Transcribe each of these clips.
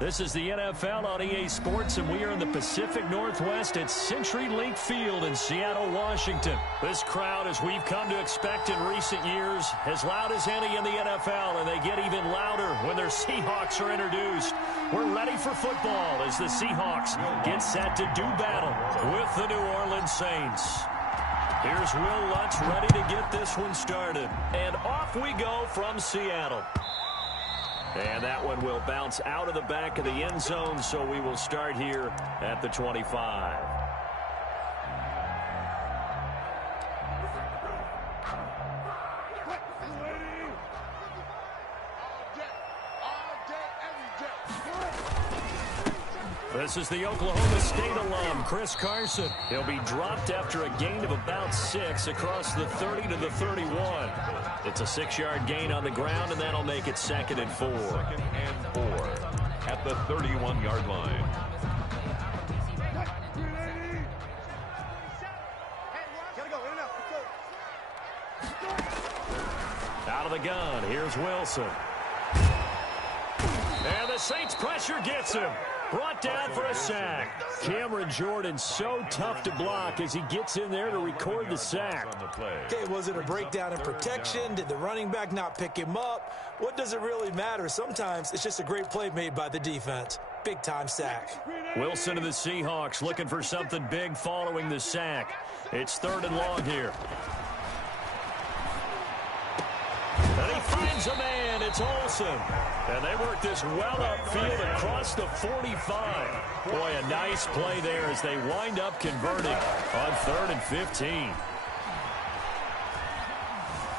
This is the NFL on EA Sports, and we are in the Pacific Northwest at CenturyLink Field in Seattle, Washington. This crowd, as we've come to expect in recent years, as loud as any in the NFL, and they get even louder when their Seahawks are introduced. We're ready for football as the Seahawks get set to do battle with the New Orleans Saints. Here's Will Lutz ready to get this one started. And off we go from Seattle. And that one will bounce out of the back of the end zone, so we will start here at the 25. This is the Oklahoma State alum, Chris Carson. He'll be dropped after a gain of about 6 across the 30 to the 31. It's a 6-yard gain on the ground, and that'll make it 2nd and 4. 2nd and 4 at the 31-yard line. Out of the gun, here's Wilson. And the Saints pressure gets him. Brought down for a sack. Cameron Jordan so tough to block as he gets in there to record the sack. Okay, was it a breakdown in protection? Did the running back not pick him up? What does it really matter? Sometimes it's just a great play made by the defense. Big-time sack. Wilson to the Seahawks looking for something big following the sack. It's 3rd and long here. And he finds a man. It's Olsen. And they work this well upfield across the 45. Boy, a nice play there as they wind up converting on 3rd and 15.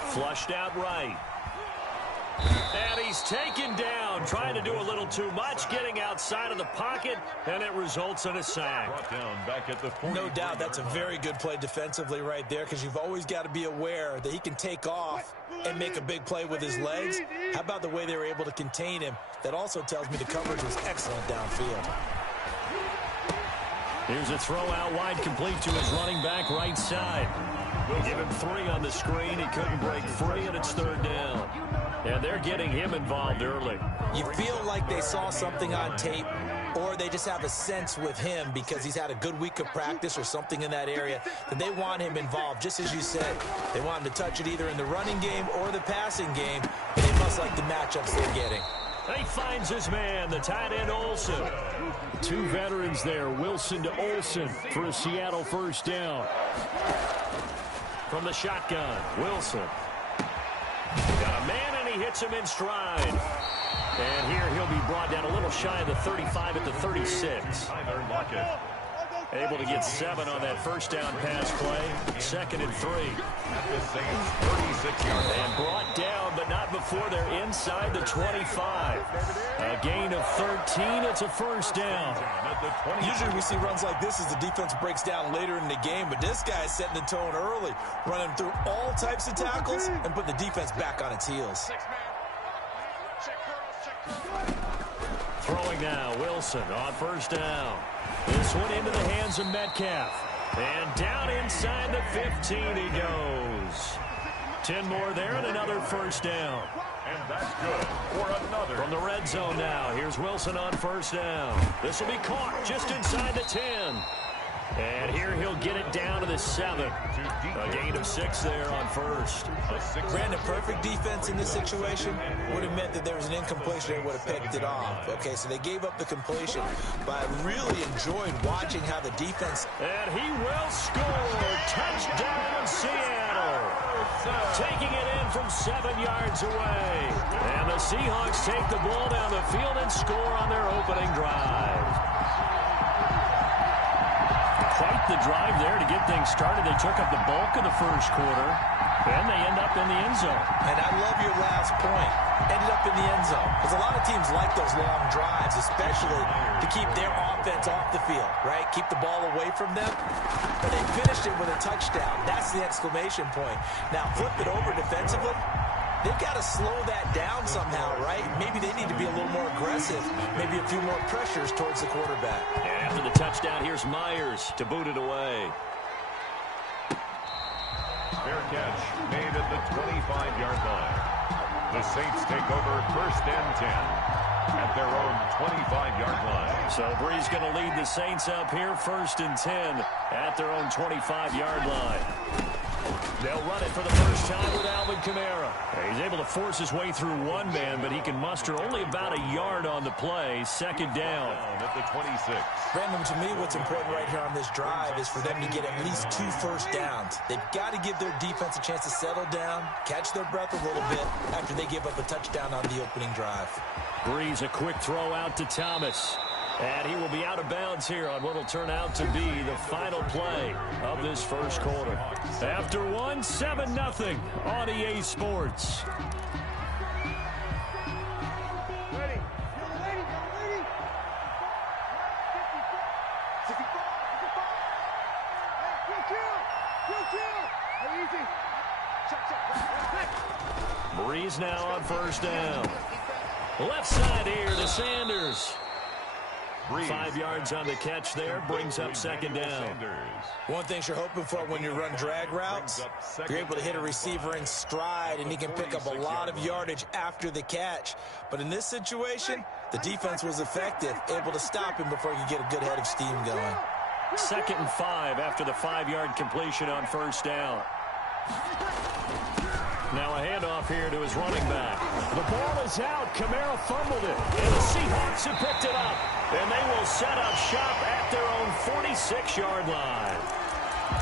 Flushed out right. And he's taken down, trying to do a little too much, getting outside of the pocket, and it results in a sack. Brought down back at the 40. No doubt that's a very good play defensively right there, because you've always got to be aware that he can take off and make a big play with his legs. How about the way they were able to contain him? That also tells me the coverage was excellent downfield. Here's a throw out wide, complete to his running back right side. We'll give him 3 on the screen. He couldn't break free, and it's 3rd down. And they're getting him involved early. You feel like they saw something on tape, or they just have a sense with him because he's had a good week of practice or something in that area, that they want him involved, just as you said. They want him to touch it either in the running game or the passing game, but they must like the matchups they're getting. He finds his man, the tight end Olsen. 2 veterans there, Wilson to Olsen for a Seattle 1st down. From the shotgun, Wilson. Got a man, and he hits him in stride. And here he'll be brought down a little shy of the 35 at the 36. Tyler Lockett. Able to get 7 on that 1st down pass play. 2nd and 3. At the Saints 36-yard line. And brought down, but not before they're inside the 25. A gain of 13. It's a 1st down. Usually we see runs like this as the defense breaks down later in the game, but this guy is setting the tone early, running through all types of tackles and put the defense back on its heels. Throwing now, Wilson on 1st down. This one into the hands of Metcalf. And down inside the 15 he goes. 10 more there and another 1st down. And that's good for another. From the red zone now, here's Wilson on 1st down. This will be caught just inside the 10. And here he'll get it down to the 7. A gain of 6 there on 1st. Brandon, perfect defense in this situation would have meant that there was an incompletion and would have picked it off. Okay, so they gave up the completion, but I really enjoyed watching how the defense... And he will score. Touchdown, Seattle. Taking it in from 7 yards away. And the Seahawks take the ball down the field and score on their opening drive. Quite the drive there to get things started. They took up the bulk of the 1st quarter, and they end up in the end zone. And I love your last point. Ended up in the end zone. Because a lot of teams like those long drives, especially to keep their offense off the field, right? Keep the ball away from them. But they finished it with a touchdown. That's the exclamation point. Now flip it over defensively. They've got to slow that down somehow, right? Maybe they need to be a little more aggressive. Maybe a few more pressures towards the quarterback. And after the touchdown, here's Myers to boot it away. Fair catch made at the 25-yard line. The Saints take over 1st and 10. at their own 25-yard line. So Brees going to lead the Saints up here, 1st and 10 at their own 25-yard line. They'll run it for the first time with Alvin Kamara. He's able to force his way through one man, but he can muster only about a yard on the play. 2nd down. At the 26. Brandon, to me, what's important right here on this drive is for them to get at least 2 first downs. They've got to give their defense a chance to settle down, catch their breath a little bit after they give up a touchdown on the opening drive. Brees, a quick throw out to Thomas. And he will be out of bounds here on what will turn out to be the final play of this first quarter. After one, 7-0 on EA Sports. Brees now on 1st down. Left side here to Sanders. 5 yards on the catch there, brings up 2nd down. One thing you're hoping for when you run drag routes, you're able to hit a receiver in stride, and he can pick up a lot of yardage after the catch. But in this situation, the defense was effective, able to stop him before he could get a good head of steam going. 2nd and 5 after the 5-yard completion on 1st down. Now a handoff here to his running back. The ball is out. Kamara fumbled it. And the Seahawks have picked it up. And they will set up shop at their own 46-yard line.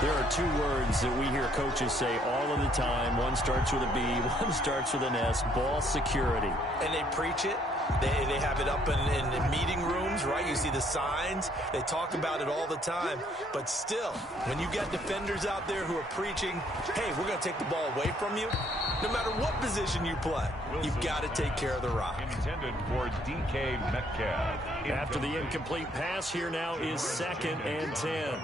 There are 2 words that we hear coaches say all of the time. One starts with a B, one starts with an S. Ball security. And they preach it. They have it up in meeting rooms, right? You see the signs. They talk about it all the time. But still, when you got defenders out there who are preaching, hey, we're going to take the ball away from you, no matter what position you play, you've got to take care of the rock. Intended for DK Metcalf. After the incomplete pass, here now is 2nd and 10.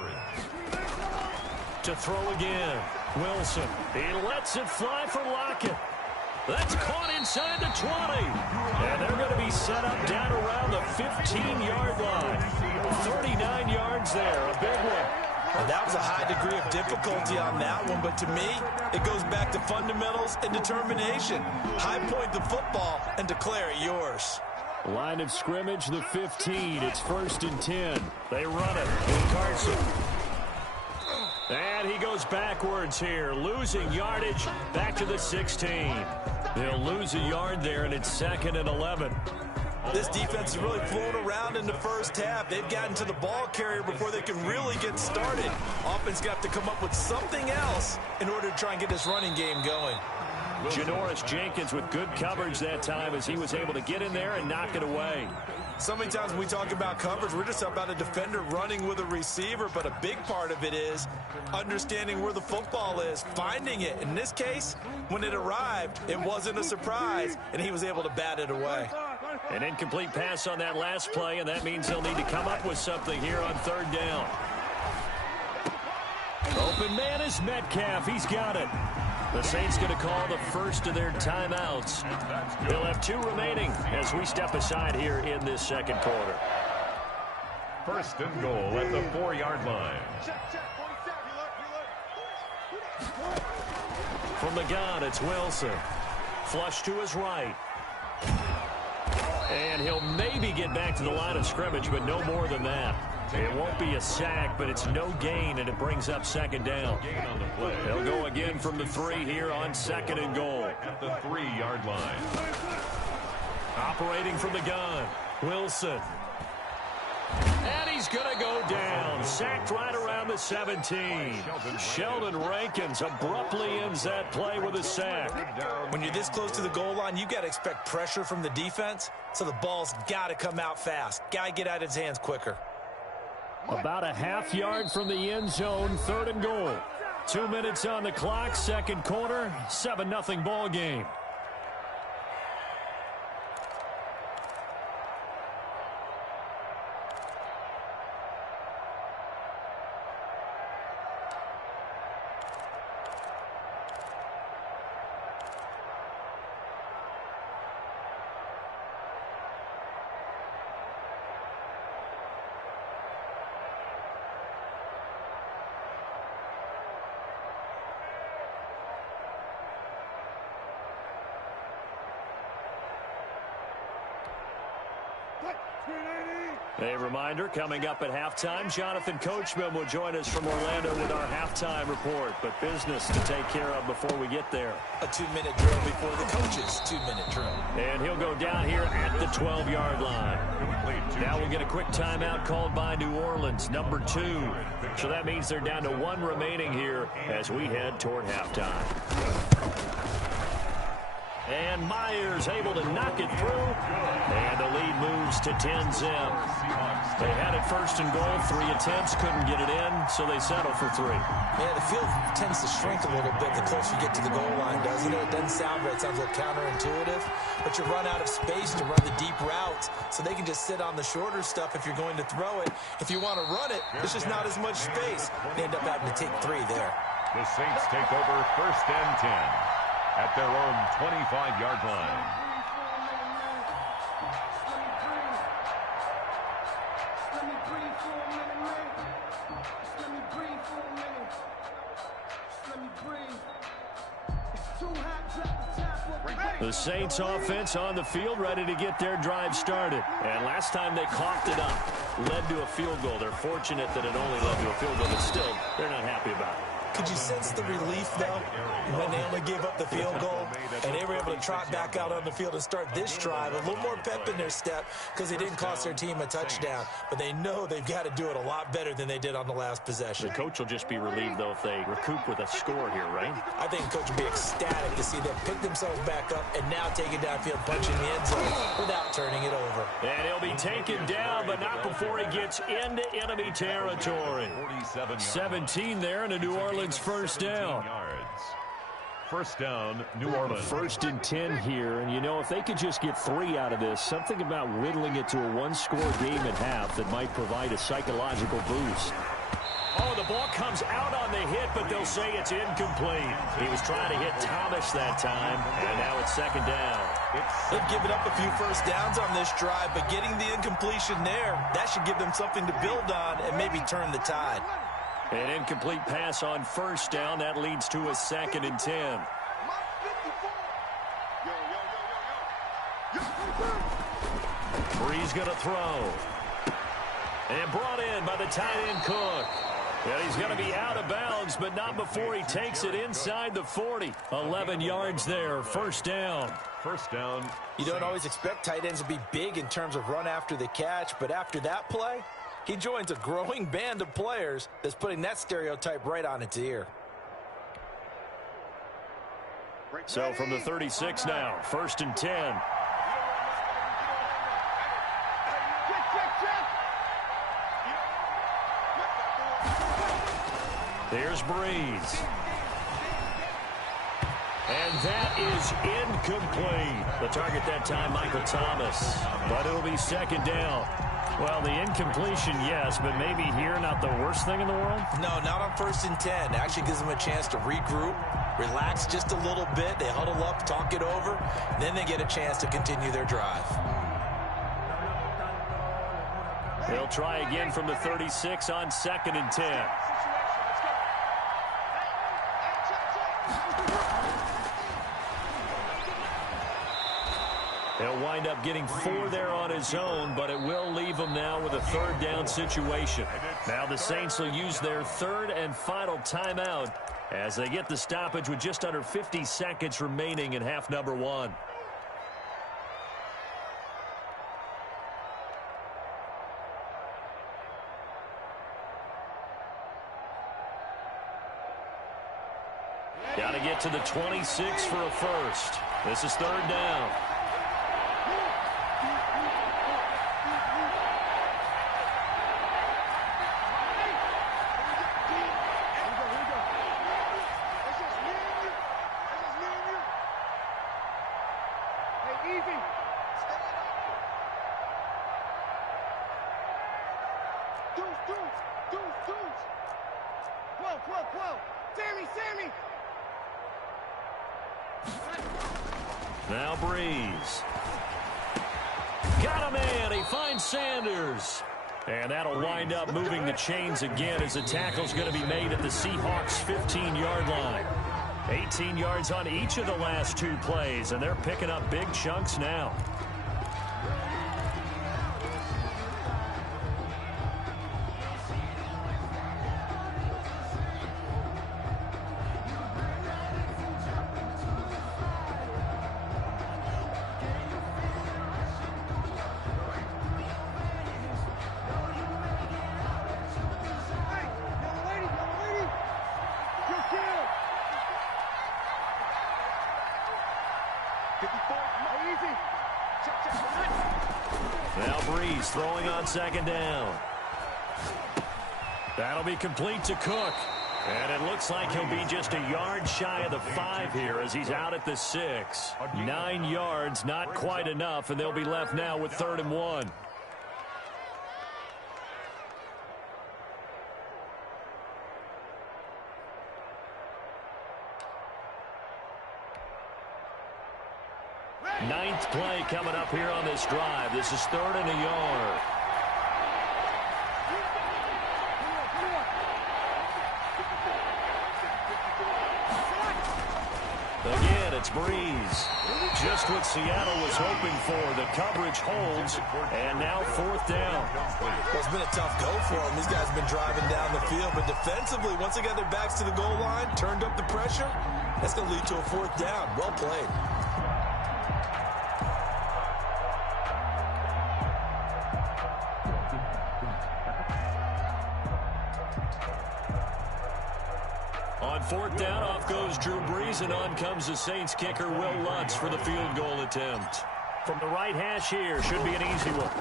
To throw again, Wilson. He lets it fly for Lockett. That's caught inside the 20. And they're going to be set up down around the 15-yard line. 39 yards there, a big one. And that was a high degree of difficulty on that one, but to me, it goes back to fundamentals and determination. High point the football and declare it yours. Line of scrimmage, the 15. It's 1st and 10. They run it with Carson. And he goes backwards here, losing yardage back to the 16. They'll lose a yard there, and it's 2nd and 11. This defense is really flown around in the first half. They've gotten to the ball carrier before they can really get started. Offense got to come up with something else in order to try and get this running game going. Janoris Jenkins with good coverage that time as he was able to get in there and knock it away. So many times when we talk about coverage, we're just about a defender running with a receiver, but a big part of it is understanding where the football is, finding it. In this case, when it arrived, it wasn't a surprise, and he was able to bat it away. An incomplete pass on that last play, and that means he'll need to come up with something here on 3rd down. Open man is Metcalf. He's got it. The Saints going to call the first of their timeouts. They'll have 2 remaining as we step aside here in this 2nd quarter. 1st and goal at the 4-yard line. From the gun, it's Wilson. Flush to his right. And he'll maybe get back to the line of scrimmage, but no more than that. It won't be a sack, but it's no gain, and it brings up 2nd down. They'll go again from the 3 here on 2nd and goal. At the 3-yard line. Operating from the gun, Wilson. And he's going to go down. Sacked right around the 17. Sheldon Rankins abruptly ends that play with a sack. When you're this close to the goal line, you got to expect pressure from the defense, so the ball's got to come out fast. Got to get out of his hands quicker. About a half yard from the end zone, 3rd and goal. 2 minutes on the clock, 2nd quarter, 7-0 ball game. A reminder, coming up at halftime, Jonathan Coachman will join us from Orlando with our halftime report. But business to take care of before we get there. A 2-minute drill before the coach's 2-minute drill. And he'll go down here at the 12-yard line. Now we'll get a quick timeout called by New Orleans, number 2. So that means they're down to 1 remaining here as we head toward halftime. And Myers able to knock it through. And the lead moves to 10-0. They had it first and goal. 3 attempts, couldn't get it in, so they settle for 3. Yeah, the field tends to shrink a little bit the closer you get to the goal line, doesn't it? It doesn't sound right. It sounds a little counterintuitive. But you run out of space to run the deep routes, so they can just sit on the shorter stuff if you're going to throw it. If you want to run it, there's just not as much space. They end up having to take 3 there. The Saints take over 1st and 10 at their own 25-yard line. The Saints offense on the field, ready to get their drive started. And last time they coughed it up, led to a field goal. They're fortunate that it only led to a field goal, but still, they're not happy about it. Could you sense the relief, though, when they only gave up the field goal and they were able to trot back out on the field and start this drive? A little more pep in their step because they didn't cost their team a touchdown. But they know they've got to do it a lot better than they did on the last possession. The coach will just be relieved, though, if they recoup with a score here, right? I think the coach will be ecstatic to see them pick themselves back up and now take it downfield, punching the end zone without turning it over. And he'll be taken down, but not before he gets into enemy territory. 17 there, and a New Orleans first down. First down, New Orleans. 1st and 10 here, and you know, if they could just get 3 out of this, something about whittling it to a 1-score game at half that might provide a psychological boost. Oh, the ball comes out on the hit, but they'll say it's incomplete. He was trying to hit Thomas that time, and now it's 2nd down. They've given up a few first downs on this drive, but getting the incompletion there, that should give them something to build on and maybe turn the tide. An incomplete pass on 1st down. That leads to a 2nd and 10. Bree's going to throw. And brought in by the tight end Cook. And he's going to be out of bounds, but not before he takes it inside the 40. 11 yards there, 1st down. First down. You don't always expect tight ends to be big in terms of run after the catch, but after that play, he joins a growing band of players that's putting that stereotype right on its ear. So from the 36 now, 1st and 10. There's Breeze. And that is incomplete. The target that time, Michael Thomas. But it'll be 2nd down. Well, the incompletion, yes, but maybe here not the worst thing in the world? No, not on 1st and 10. It actually gives them a chance to regroup, relax just a little bit. They huddle up, talk it over, then they get a chance to continue their drive. They'll try again from the 36 on 2nd and 10. He'll wind up getting 4 there on his own, but it will leave him now with a 3rd down situation. Now the Saints will use their 3rd and final timeout as they get the stoppage with just under 50 seconds remaining in half number 1. Got to get to the 26 for a first. This is 3rd down. Now Breeze. Got him in. He finds Sanders. And that'll wind up moving the chains again as the tackle's going to be made at the Seahawks' 15-yard line. 18 yards on each of the last 2 plays, and they're picking up big chunks now. Now Breeze throwing on second down. That'll be complete to Cook. And it looks like he'll be just a yard shy of the 5 here as he's out at the 6. 9 yards, not quite enough, and they'll be left now with 3rd and 1. Ninth play coming up here on this drive. This is 3rd and a yard. Again, it's Breeze. Just what Seattle was hoping for. The coverage holds, and now 4th down. Well, it's been a tough go for them. These guys have been driving down the field, but defensively, once they got their backs to the goal line, turned up the pressure, that's going to lead to a 4th down. Well played. On 4th down, off goes Drew Brees, and on comes the Saints kicker, Will Lutz, for the field goal attempt. From the right hash here, should be an easy one.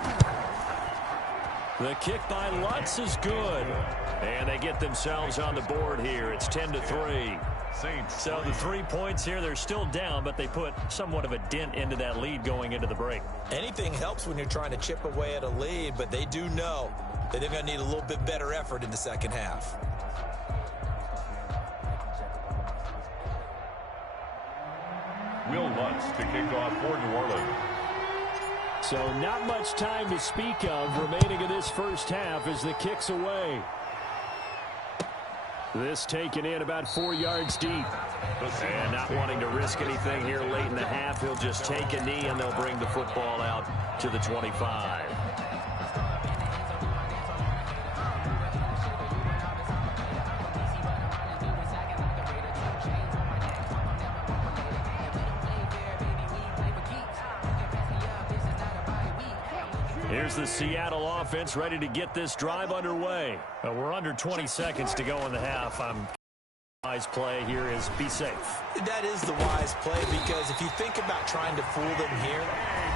The kick by Lutz is good. And they get themselves on the board here. It's 10-3. So the 3 points here, they're still down, but they put somewhat of a dent into that lead going into the break. Anything helps when you're trying to chip away at a lead, but they do know that they're going to need a little bit better effort in the second half. Will Lutz to kick off for New Orleans. So not much time to speak of remaining in this first half as the kick's away. This taken in about 4 yards deep. And not wanting to risk anything here late in the half, he'll just take a knee and they'll bring the football out to the 25. Here's the Seattle offense ready to get this drive underway. We're under 20 seconds to go in the half. Wise play here is be safe. That is the wise play, because if you think about trying to fool them here,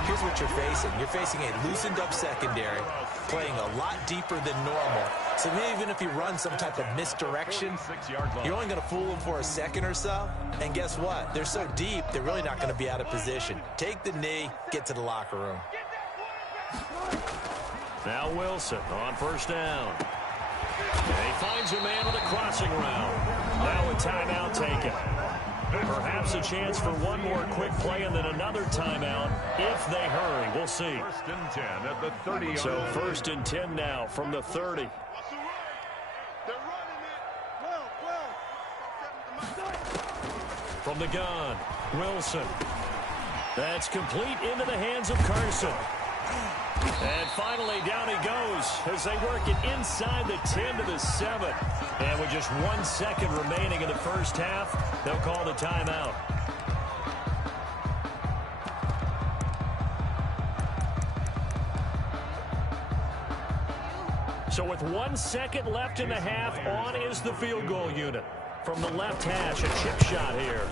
here's what you're facing. You're facing a loosened up secondary, playing a lot deeper than normal. So even if you run some type of misdirection, you're only going to fool them for a second or so. And guess what? They're so deep, they're really not going to be out of position. Take the knee, get to the locker room. Now Wilson on first down. And he finds a man with a crossing route. Now a timeout taken. Perhaps a chance for one more quick play and then another timeout if they hurry. We'll see. 1st and 10 at the 30. So 1st and 10 now from the 30. From the gun, Wilson. That's complete into the hands of Carson. And finally, down he goes as they work it inside the 10 to the 7. And with just 1 second remaining in the first half, they'll call the timeout. So with 1 second left in the half, on is the field goal unit. From the left hash, a chip shot here.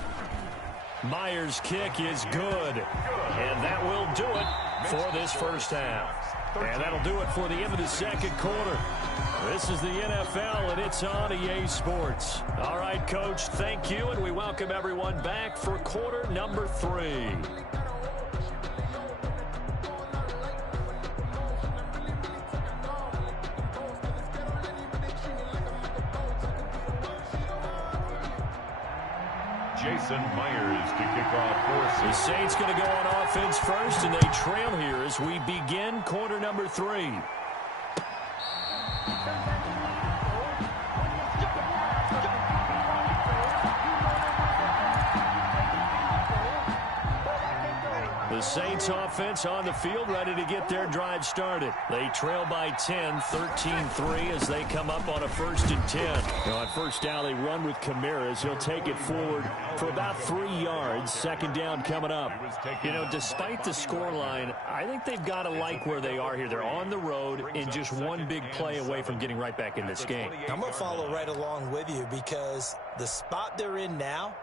Myers' kick is good. And that will do it for this first half. And that'll do it for the end of the second quarter. This is the NFL, and it's on EA Sports. All right, Coach, thank you, and we welcome everyone back for quarter number 3. Jason Myers to kick off for The Saints going to go on offense first, and they trail here as we begin quarter number 3. The Saints offense on the field, ready to get their drive started. They trail by 10, 13-3 as they come up on a 1st and 10. Now on first down, they run with Kamara. He'll take it forward for about 3 yards. Second down coming up. You know, despite the scoreline, I think they've got to like where they are here. They're on the road and just one big play away from getting right back in this game. I'm going to follow right along with you because the spot they're in now,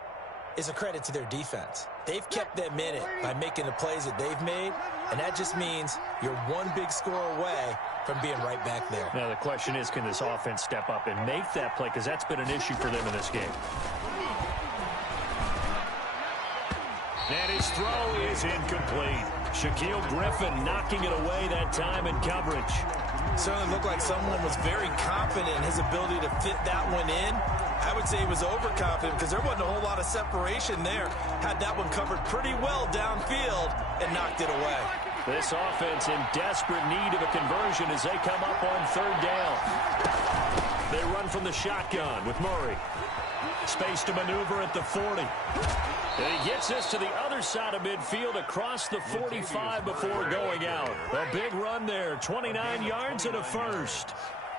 is a credit to their defense. They've kept them in it by making the plays that they've made, and that just means you're one big score away from being right back there. Now the question is, can this offense step up and make that play, because that's been an issue for them in this game. And his throw is incomplete. Shaquille Griffin knocking it away that time in coverage. Certainly looked like someone was very confident in his ability to fit that one in. I would say he was overconfident because there wasn't a whole lot of separation there. Had that one covered pretty well downfield and knocked it away. This offense in desperate need of a conversion as they come up on third down. They run from the shotgun with Murray. Space to maneuver at the 40. And he gets this to the other side of midfield across the 45 before going out. A big run there, 29 yards and a first.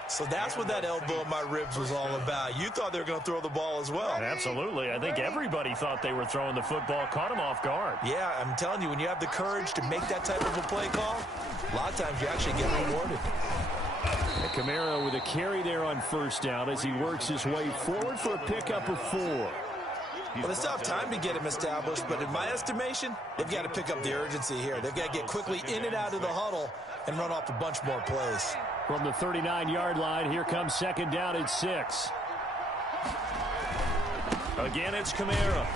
So that's what that elbow in my ribs was all about. You thought they were going to throw the ball as well. Absolutely. I think everybody thought they were throwing the football, caught him off guard. Yeah, I'm telling you, when you have the courage to make that type of a play call, a lot of times you actually get rewarded. And Kamara with a carry there on first down as he works his way forward for a pickup of 4. Well, they still have time to get him established, but in my estimation, they've got to pick up the urgency here. They've got to get quickly in and out of the huddle and run off a bunch more plays. From the 39-yard line, here comes second down at 6. Again, it's Kamara.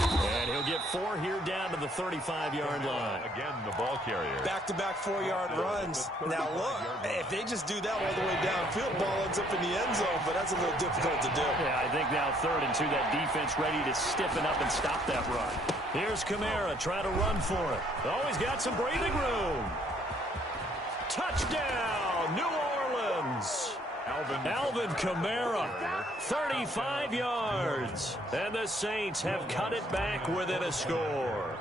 And he'll get 4 here down to the 35-yard line. Again, the ball carrier. Back-to-back 4-yard runs. Now, look, if they just do that all the way downfield, ball ends up in the end zone, but that's a little difficult to do. Yeah, I think now 3rd and 2, that defense ready to stiffen up and stop that run. Here's Kamara trying to run for it. Oh, he's got some breathing room. Touchdown, New Orleans. Alvin Kamara, 35 yards. And the Saints have cut it back within a score.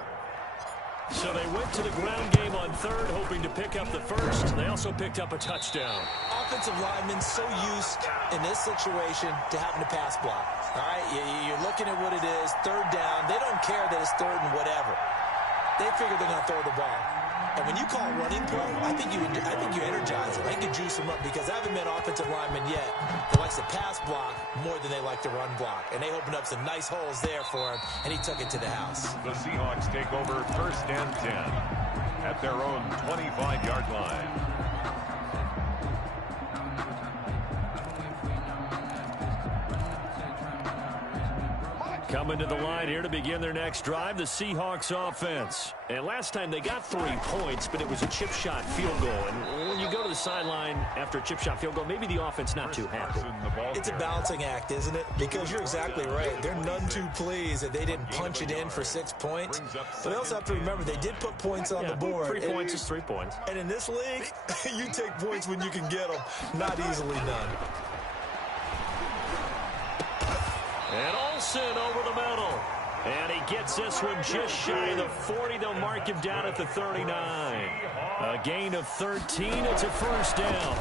So they went to the ground game on 3rd, hoping to pick up the first. They also picked up a touchdown. Offensive linemen so used in this situation to having to pass block. All right, you're looking at what it is, 3rd down. They don't care that it's 3rd and whatever. They figure they're going to throw the ball. And when you call running play, I think you energize them. I think you juice them up because I haven't met offensive lineman yet that likes to pass block more than they like to run block. And they opened up some nice holes there for him, and he took it to the house. The Seahawks take over 1st and 10 at their own 25-yard line. Coming to the line here to begin their next drive, the Seahawks offense. And last time they got 3 points, but it was a chip shot field goal. And when you go to the sideline after a chip shot field goal, maybe the offense not too happy. It's a balancing act, isn't it? Because you're exactly right. They're none too pleased that they didn't punch it in for 6 points. But they also have to remember they did put points on the board. 3 points is 3 points. And in this league, you take points when you can get them. Not easily done. And Olsen over the middle. And he gets this one just shy of the 40. They'll mark him down at the 39. A gain of 13. It's a first down.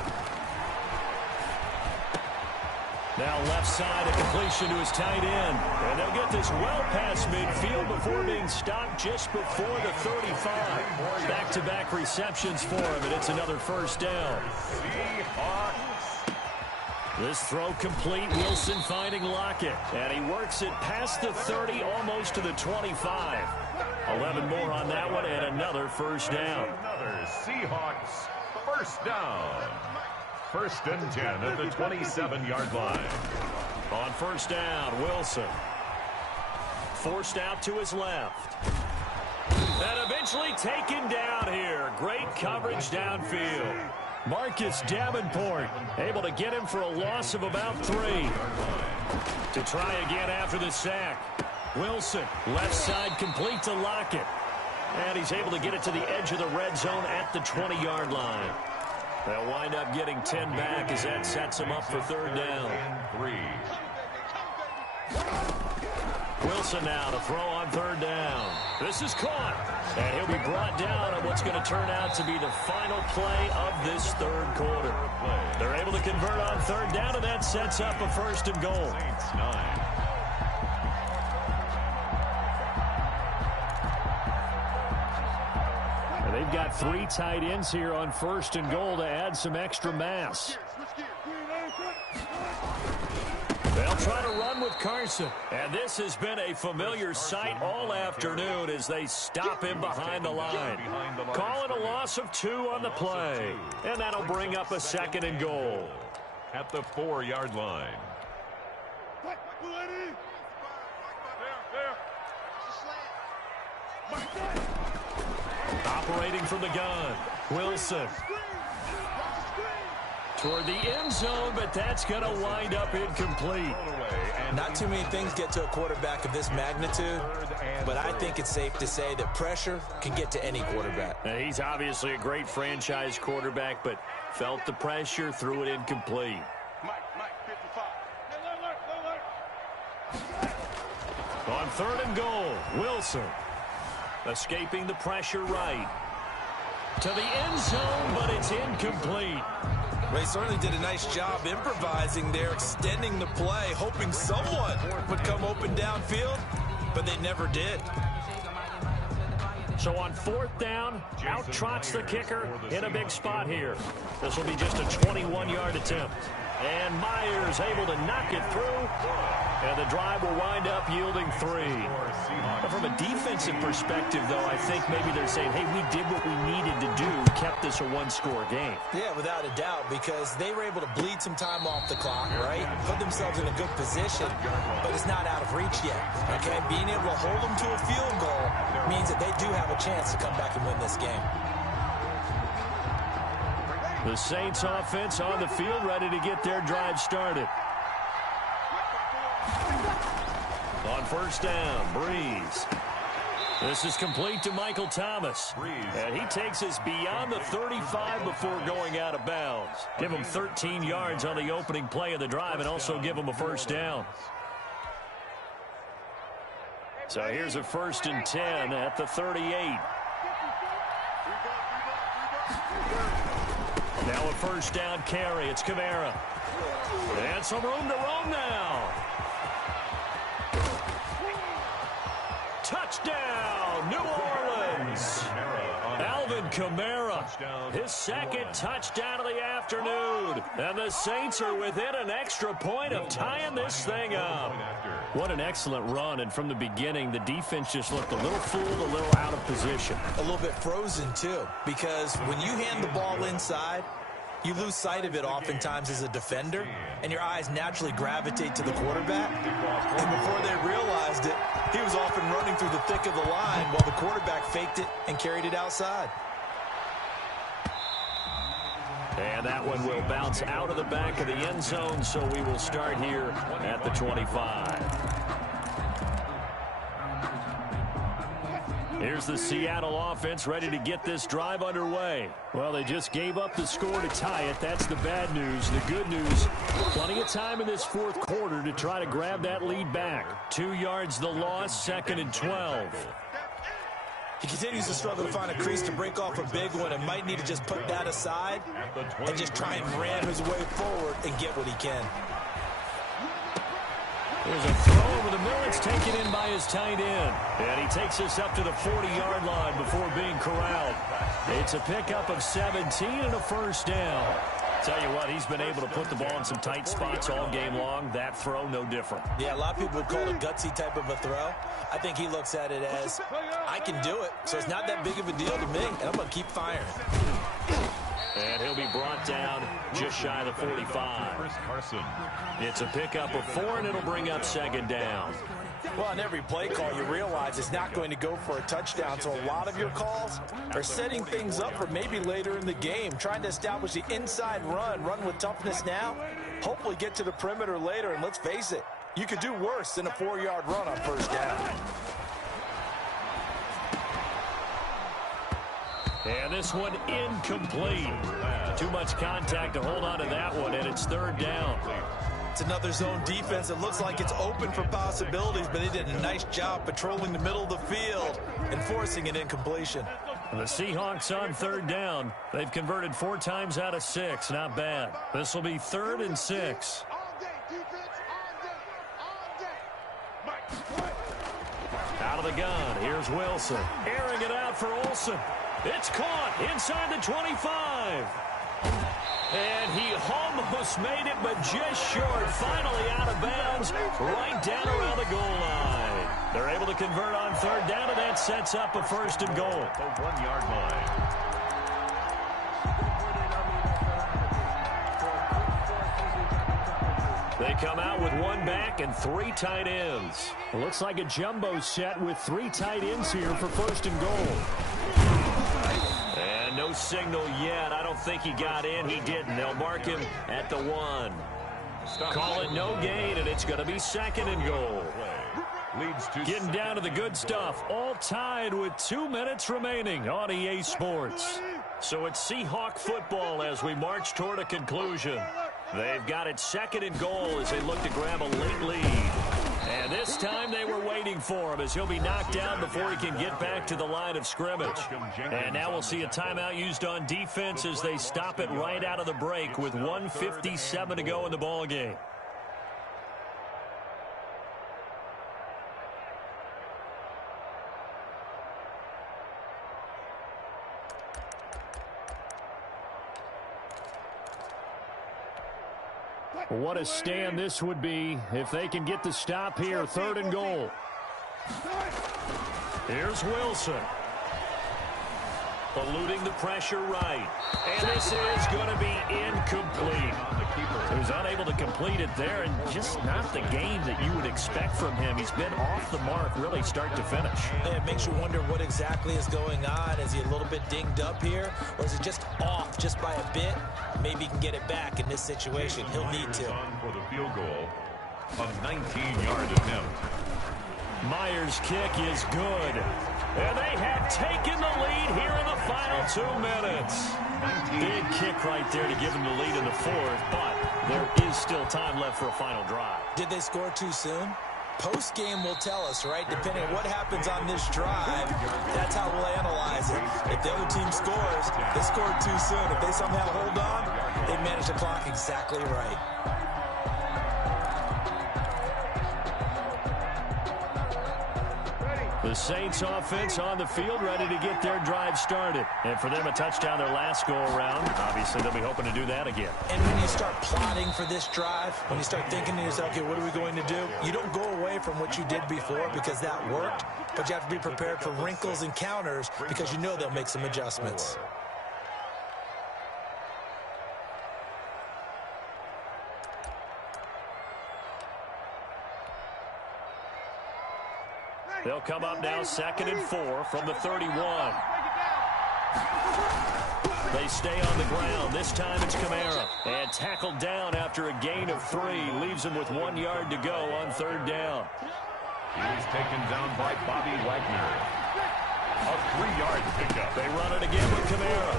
Now left side, a completion to his tight end. And they'll get this well past midfield before being stopped just before the 35. Back-to-back receptions for him, and it's another first down. This throw complete. Wilson finding Lockett. And he works it past the 30, almost to the 25. 11 more on that one, and another first down. Another Seahawks first down. 1st and 10 at the 27-yard line. On first down, Wilson. Forced out to his left. And eventually taken down here. Great coverage downfield. Marcus Davenport able to get him for a loss of about 3. To try again after the sack. Wilson, left side complete to Lockett. And he's able to get it to the edge of the red zone at the 20-yard line. They'll wind up getting 10 back as that sets them up for 3rd down. 3. Wilson now to throw on 3rd down. This is caught. And he'll be brought down on what's going to turn out to be the final play of this 3rd quarter. They're able to convert on 3rd down, and that sets up a 1st and goal. Saints 9. And they've got 3 tight ends here on 1st and goal to add some extra mass. They'll They'll try to run with Carson. And this has been a familiar sight all afternoon as they stop him behind the line. Call it a loss of 2 on the play. And that'll bring up a 2nd and goal. At the 4-yard line. Operating from the gun, Wilson. Toward the end zone, but that's going to wind up incomplete. Not too many things get to a quarterback of this magnitude, but I think it's safe to say that pressure can get to any quarterback. Now, he's obviously a great franchise quarterback, but felt the pressure, threw it incomplete. On 3rd and goal, Wilson. Escaping the pressure right. To the end zone, but it's incomplete. Well, he certainly did a nice job improvising there, extending the play, hoping someone would come open downfield, but they never did. So on 4th down, out trots the kicker in a big spot here. This will be just a 21-yard attempt. And Myers able to knock it through. And the drive will wind up yielding 3. But from a defensive perspective, though, I think maybe they're saying, hey, we did what we needed to do, kept this a 1-score game. Yeah, without a doubt, because they were able to bleed some time off the clock, right? Put themselves in a good position, but it's not out of reach yet, okay? Being able to hold them to a field goal means that they do have a chance to come back and win this game. The Saints offense on the field, ready to get their drive started. On 1st down, Breeze. This is complete to Michael Thomas. And he takes us beyond the 35 before going out of bounds. Give him 13 yards on the opening play of the drive and also give him a 1st down. So here's a 1st and 10 at the 38. Now a 1st down carry. It's Kamara. And some room to roam now. Touchdown, New Orleans. Alvin Kamara, his 2nd touchdown of the afternoon. And the Saints are within an extra point of tying this thing up. What an excellent run. And from the beginning, the defense just looked a little fooled, a little out of position. A little bit frozen, too, because when you hand the ball inside, you lose sight of it oftentimes as a defender, and your eyes naturally gravitate to the quarterback. And before they realized it, he was off and running through the thick of the line while the quarterback faked it and carried it outside. And that one will bounce out of the back of the end zone, so we will start here at the 25. Here's the Seattle offense ready to get this drive underway. Well, they just gave up the score to tie it. That's the bad news. The good news, plenty of time in this 4th quarter to try to grab that lead back. 2 yards the loss, 2nd and 12. He continues to struggle to find a crease to break off a big one and might need to just put that aside and just try and ram his way forward and get what he can. There's a throw over the middle. It's taken in by his tight end. And he takes us up to the 40-yard line before being corralled. It's a pickup of 17 and a 1st down. Tell you what, he's been able to put the ball in some tight spots all game long. That throw, no different. Yeah, a lot of people would call it a gutsy type of a throw. I think he looks at it as, I can do it, so it's not that big of a deal to me, and I'm going to keep firing. And he'll be brought down just shy of the 45. It's a pickup of 4, and it'll bring up 2nd down. Well, on every play call, you realize it's not going to go for a touchdown, so a lot of your calls are setting things up for maybe later in the game, trying to establish the inside run with toughness now, hopefully get to the perimeter later, and let's face it, you could do worse than a 4-yard run on 1st down. And this one incomplete. Too much contact to hold on to that one, and it's 3rd down. It's another zone defense. It looks like it's open for possibilities, but they did a nice job patrolling the middle of the field and forcing an incompletion. The Seahawks on 3rd down. They've converted 4 times out of 6. Not bad. This will be 3rd and 6. Out of the gun. Here's Wilson. Airing it out for Olsen. It's caught inside the 25. And he almost made it, but just short. Finally out of bounds, right down around the goal line. They're able to convert on third down, and that sets up a first and goal. The 1-yard line. They come out with one back and 3 tight ends. It looks like a jumbo set with 3 tight ends here for first and goal. And no signal yet. I don't think he got in. He didn't. They'll mark him at the 1. Call it no gain, and it's going to be second and goal. Getting down to the good stuff. All tied with 2 minutes remaining on EA Sports. So it's Seahawk football as we march toward a conclusion. They've got it second and goal as they look to grab a late lead. And this time they were waiting for him as he'll be knocked down before he can get back to the line of scrimmage. And now we'll see a timeout used on defense as they stop it right out of the break with 1:57 to go in the ball game. What a stand this would be if they can get the stop here. Third and goal. Here's Wilson. Eluding the pressure right. And this is going to be incomplete. He was unable to complete it there, and just not the game that you would expect from him. He's been off the mark really start to finish. It makes you wonder what exactly is going on. Is he a little bit dinged up here, or is it just off just by a bit? Maybe he can get it back in this situation. He'll need to. For the field goal, a 19-yard attempt. Myers' kick is good. And they have taken the lead here in the final 2 minutes. Big kick right there to give them the lead in the fourth, but there is still time left for a final drive. Did they score too soon? Post-game will tell us, right? Depending on what happens on this drive, that's how we'll analyze it. If the other team scores, they scored too soon. If they somehow hold on, they manage the clock exactly right. The Saints offense on the field ready to get their drive started. And for them, a touchdown their last go-around. Obviously, they'll be hoping to do that again. And when you start plotting for this drive, when you start thinking to yourself, okay, what are we going to do? You don't go away from what you did before because that worked, but you have to be prepared for wrinkles and counters because you know they'll make some adjustments. They'll come up now 2nd and 4 from the 31. They stay on the ground. This time it's Kamara. And tackled down after a gain of 3. Leaves him with 1 yard to go on third down. He was taken down by Bobby Wagner. A 3-yard pickup. They run it again with Kamara.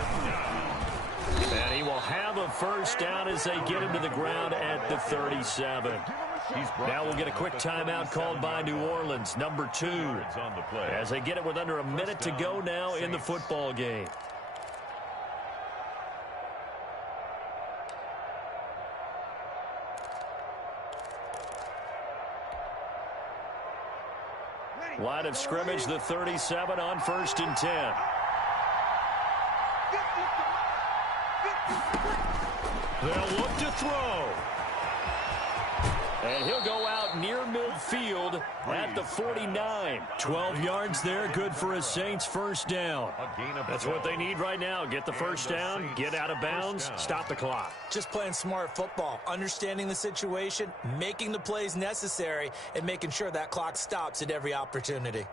And he will have a first down as they get him to the ground at the 37. Now we'll get a quick timeout called by New Orleans, number 2, as they get it with under a minute to go now in the football game. Line of scrimmage, the 37 on 1st and 10. They'll look to throw. And he'll go out near midfield at the 49. 12 yards there, good for a Saints first down. That's what they need right now. Get the first down, get out of bounds, stop the clock. Just playing smart football, understanding the situation, making the plays necessary, and making sure that clock stops at every opportunity.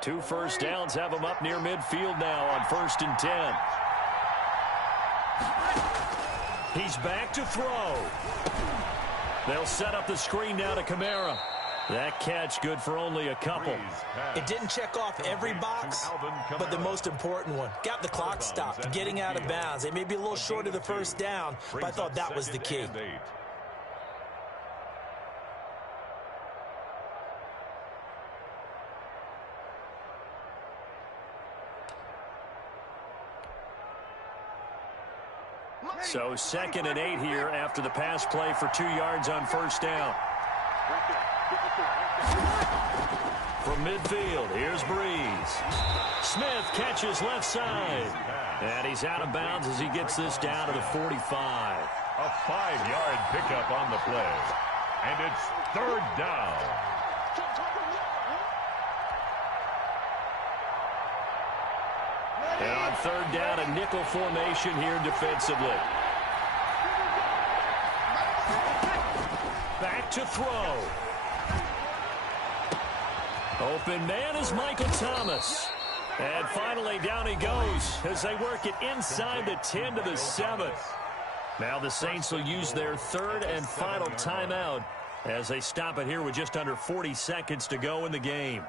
Two first downs have him up near midfield now on 1st and 10. He's back to throw. They'll set up the screen now to Kamara. That catch good for only a couple. It didn't check off every box, but the most important one. Got the clock stopped, getting out of bounds. They may be a little short of the first down, but I thought that was the key. So 2nd and 8 here after the pass play for 2 yards on first down. From midfield, here's Breeze. Smith catches left side. And he's out of bounds as he gets this down to the 45. A 5-yard pickup on the play. And it's 3rd down. And on 3rd down, a nickel formation here defensively. Back to throw. Open man is Michael Thomas. And finally, down he goes as they work it inside the 10 to the 7. Now the Saints will use their 3rd and final timeout as they stop it here with just under 40 seconds to go in the game.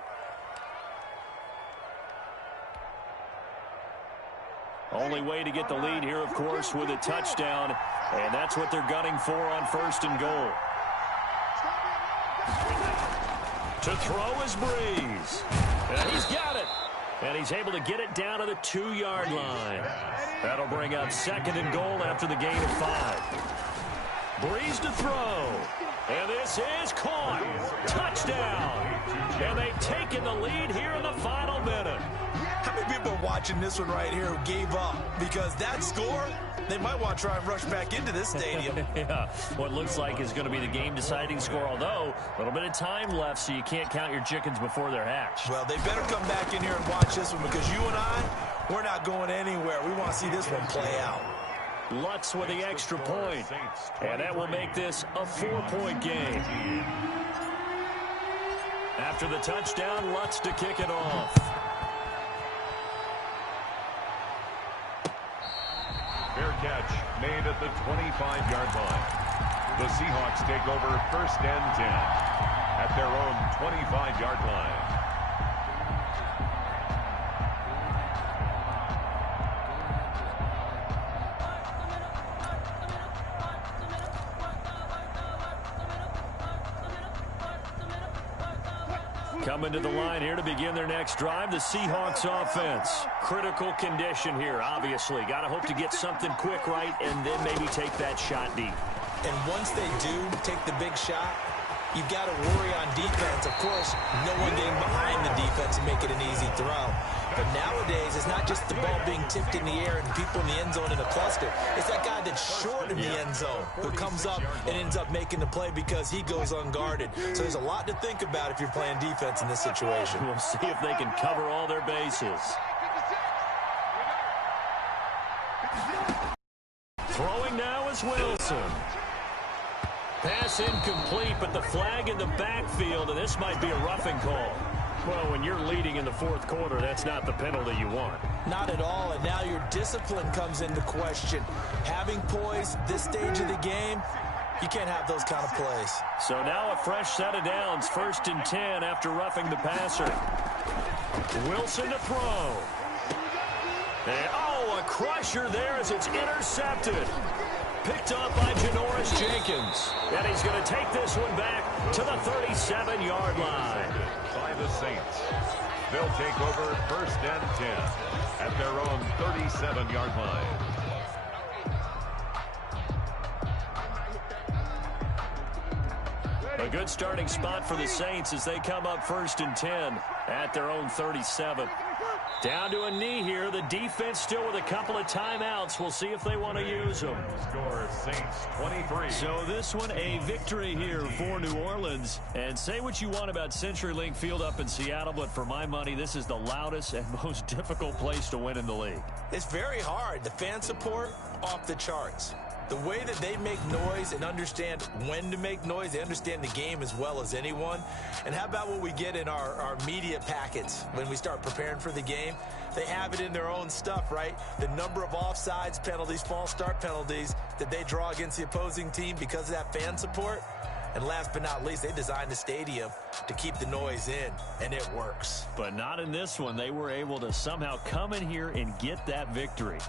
Only way to get the lead here, of course, with a touchdown. And that's what they're gunning for on 1st and goal. To throw is Breeze. And he's got it. And he's able to get it down to the 2-yard line. That'll bring up 2nd and goal after the gain of 5. Breeze to throw. And this is caught. Touchdown. And they've taken the lead here in the final minute. How many people watching this one right here who gave up? Because that score, they might want to try and rush back into this stadium. Yeah, what looks like is going to be the game-deciding score, although a little bit of time left, so you can't count your chickens before they're hatched. Well, they better come back in here and watch this one because you and I, we're not going anywhere. We want to see this one play out. Lutz with the extra point, and that will make this a 4-point game. After the touchdown, Lutz to kick it off. Fair catch made at the 25-yard line. The Seahawks take over 1st and 10 at their own 25-yard line. Coming to the line here to begin their next drive, the Seahawks offense. Critical condition here, obviously. Got to hope to get something quick right and then maybe take that shot deep. And once they do take the big shot, you've got to worry on defense. Of course, no one getting behind the defense and make it an easy throw. But nowadays, it's not just the ball being tipped in the air and people in the end zone in a cluster. It's that guy that's short in the end zone who comes up and ends up making the play because he goes unguarded. So there's a lot to think about if you're playing defense in this situation. We'll see if they can cover all their bases. Throwing now is Wilson. Pass incomplete, but the flag in the backfield, and this might be a roughing call. Well, when you're leading in the 4th quarter, that's not the penalty you want. Not at all, and now your discipline comes into question. Having poise this stage of the game, you can't have those kind of plays. So now a fresh set of downs, 1st and 10 after roughing the passer. Wilson to throw. And, a crusher there as it's intercepted. Picked up by Janoris Jenkins. And he's going to take this one back to the 37-yard line. By the Saints. They'll take over 1st and 10 at their own 37-yard line. A good starting spot for the Saints as they come up 1st and 10 at their own 37. Down to a knee here. The defense still with a couple of timeouts. We'll see if they want to use them. Score Saints 23. So this one a victory here for New Orleans. And say what you want about CenturyLink Field up in Seattle, but for my money, this is the loudest and most difficult place to win in the league. It's very hard. The fan support off the charts. The way that they make noise and understand when to make noise, they understand the game as well as anyone. And how about what we get in our media packets when we start preparing for the game? They have it in their own stuff, right? The number of offsides penalties, false start penalties that they draw against the opposing team because of that fan support. And last but not least, they designed the stadium to keep the noise in, and it works. But not in this one. They were able to somehow come in here and get that victory.